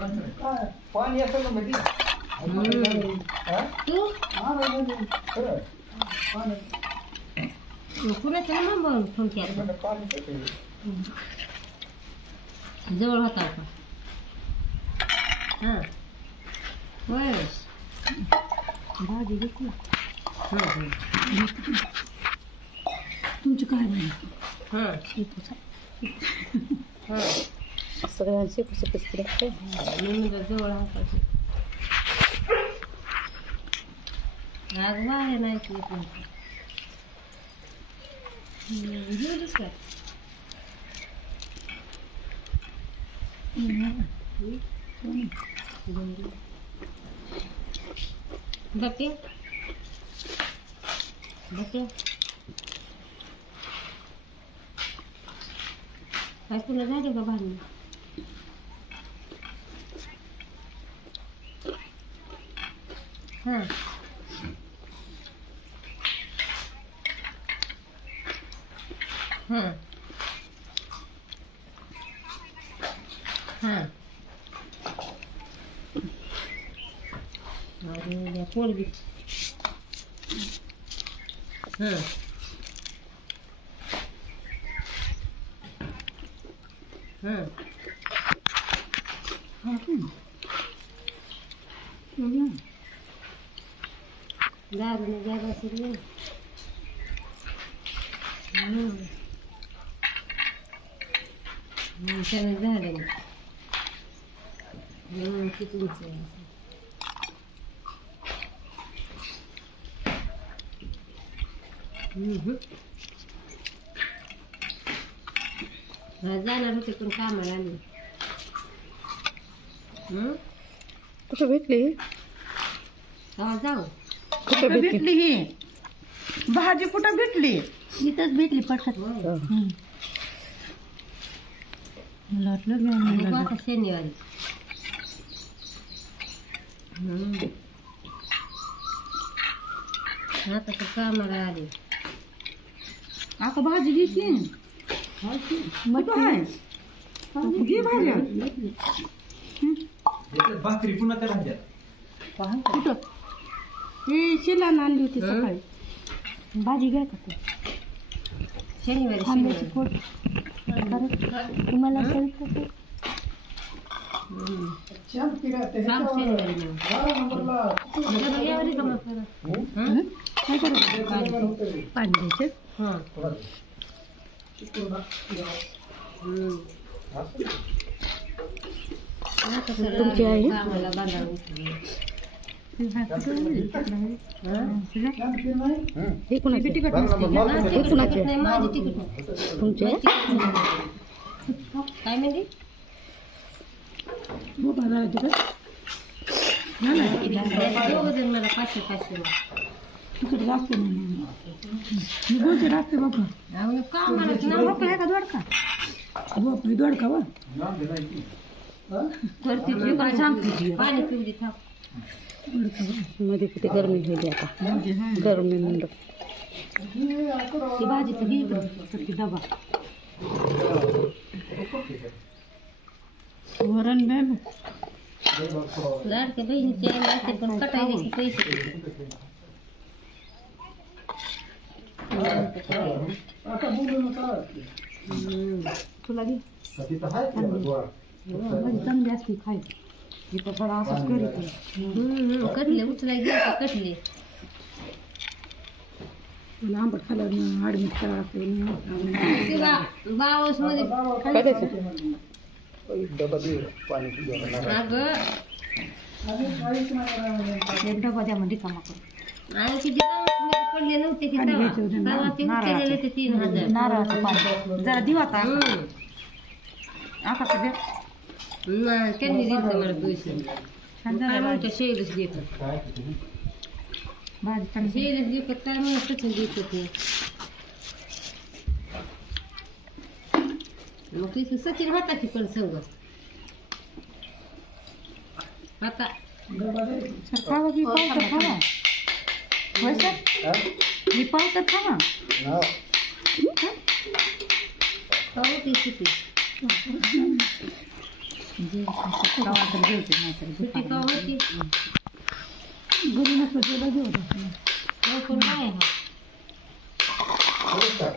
पाणी असं ना मध्ये तू कुणाचं नंबर फोन केला जवळ होता का हां होय भाजी घेतली तुमची काय नाही हां हां सगळ्यांचे कसं कसं मी जवळ होता आज वाया नाही तुला जेवलीस का बघते बघते काय तुला झाले का भांडण हां हां हां अरे पोळगी हां हां दारूने जागा असेल ना त्याने झालं तुमचं जाणार होते पण कामाला आली कुठं भेटली तेव्हा जाऊ कुठं भेटली ही भाजी कुठं भेटली इथंच भेटली पटकन मला वाटलं आता शनिवारी आता तर कामाला आली आता भाजी घेतली कुठं आहे घे भाज्या भाकरी पुन्हा त्या भाज्या कुठं हे शिलान आणली होती सकाळी भाजी घ्या का शनिवारी आंब्याची फोड तुम्हाला पाणी द्यायचं तुमची आहे हे कुणाचे हे कुणाचे तुमचे काय म्हणजे मला 500 तिकडे जास्त मी बोलते राहते बापा बापा आहे का दोडका बापा दोडका बा पाणी पिवली थांब मध्ये किती गरमी होईल आता गरमी म्हणलं ती भाजी तर घे डबा वरण मॅम लाडके बहिणीचे आहे पण कटायले की पैसे तुला घे चांगली असते खायची इथं थोडा असंच करीत कटले उचलाय घ्या कटले तुला आंबट खाल्लं आडमीट करा बावस मध्ये एक डबा द्या म्हणजे कामा करू आणि पडले नव्हते की उचललेले ते 3000 नारळाचं पाणी जरा दिवा आता द्या त्यांनी दिलं मला पैसे शेळच देतात भाजी शेळच देतात काय मला सचिन देत ते मग तिथे सचिन होता की पण संग आता खावा की पावसात खावा मी पावसात खावा ती किती कवा तर जेवते नाहीतर सुट्टी का होती घरी नसतं जेवला जेवत हो पण काय आहे